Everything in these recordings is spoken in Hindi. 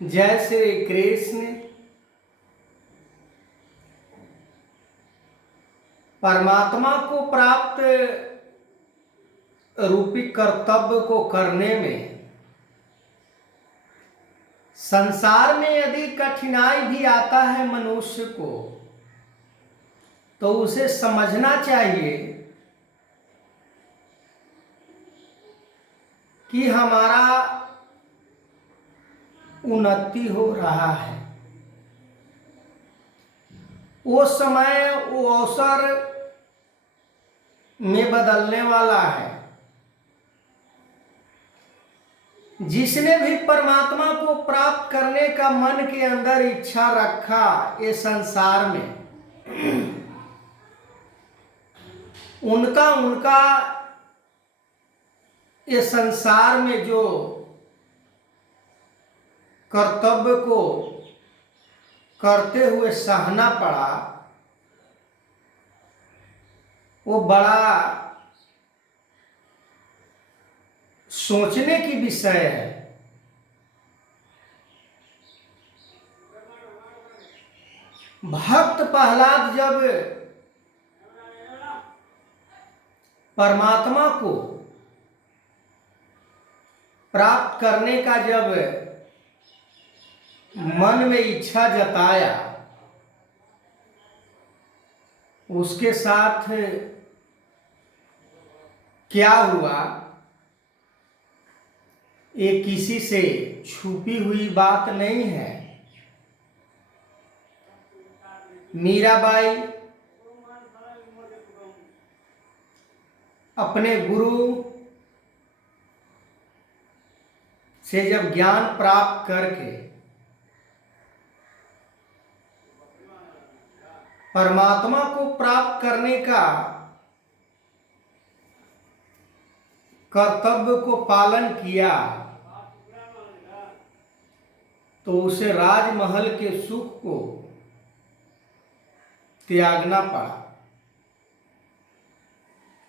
जय श्री कृष्ण। परमात्मा को प्राप्त रूपी कर्तव्य को करने में संसार में यदि कठिनाई भी आता है मनुष्य को, तो उसे समझना चाहिए कि हमारा उन्नति हो रहा है। वो समय वो अवसर में बदलने वाला है। जिसने भी परमात्मा को प्राप्त करने का मन के अंदर इच्छा रखा ये संसार में, उनका ये संसार में जो कर्तव्य को करते हुए सहना पड़ा, वो बड़ा सोचने की विषय है। भक्त प्रहलाद जब परमात्मा को प्राप्त करने का जब मन में इच्छा जताया, उसके साथ क्या हुआ ये किसी से छुपी हुई बात नहीं है। मीराबाई अपने गुरु से जब ज्ञान प्राप्त करके परमात्मा को प्राप्त करने का कर्तव्य को पालन किया, तो उसे राजमहल के सुख को त्यागना पड़ा।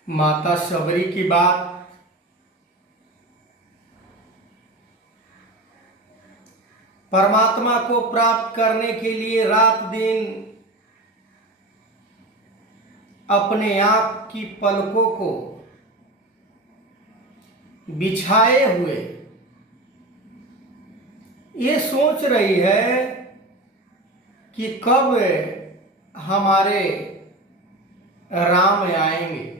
माता शबरी की बात, परमात्मा को प्राप्त करने के लिए रात दिन अपने आँख की पलकों को बिछाए हुए ये सोच रही है कि कब हमारे राम आएंगे।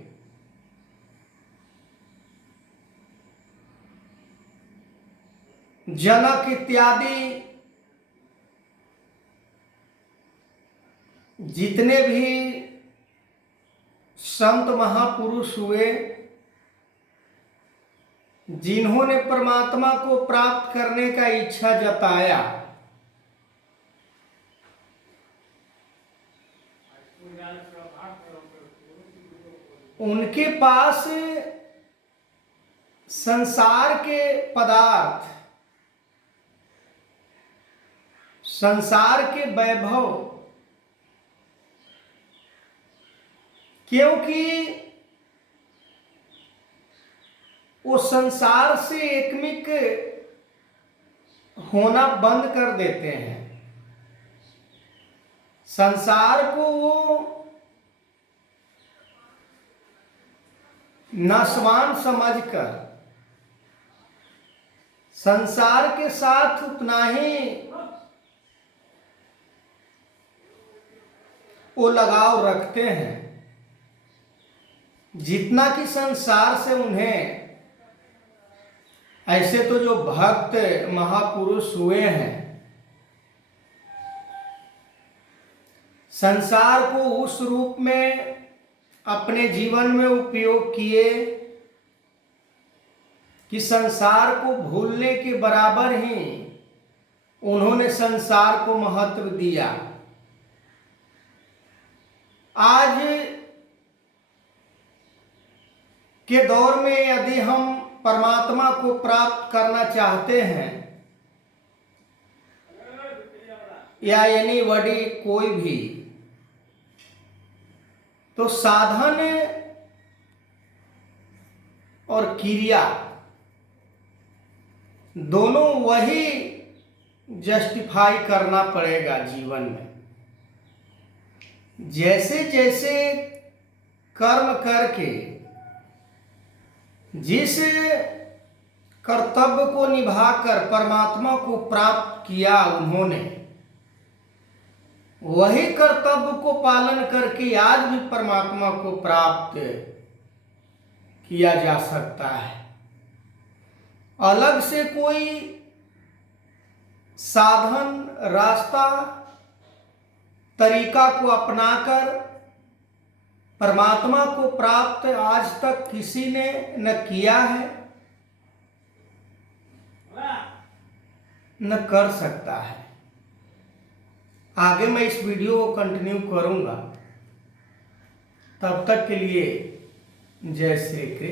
जनक इत्यादि जितने भी संत महापुरुष हुए, जिन्होंने परमात्मा को प्राप्त करने का इच्छा जताया, उनके पास संसार के पदार्थ, संसार के वैभव, क्योंकि वो संसार से एकमिक होना बंद कर देते हैं। संसार को वो नाशवान समझकर संसार के साथ उतना ही वो लगाव रखते हैं जितना कि संसार से उन्हें, ऐसे तो जो भक्त महापुरुष हुए हैं, संसार को उस रूप में अपने जीवन में उपयोग किए कि संसार को भूलने के बराबर ही उन्होंने संसार को महत्व दिया। आज के दौर में यदि हम परमात्मा को प्राप्त करना चाहते हैं, या एनीबॉडी कोई भी, तो साधन और क्रिया दोनों वही जस्टिफाई करना पड़ेगा जीवन में। जैसे जैसे कर्म करके जिस कर्तव्य को निभाकर परमात्मा को प्राप्त किया उन्होंने, वही कर्तव्य को पालन करके आज भी परमात्मा को प्राप्त किया जा सकता है। अलग से कोई साधन, रास्ता, तरीका को अपनाकर परमात्मा को प्राप्त आज तक किसी ने न किया है न कर सकता है। आगे मैं इस वीडियो को कंटिन्यू करूंगा। तब तक के लिए जय श्री कृष्ण।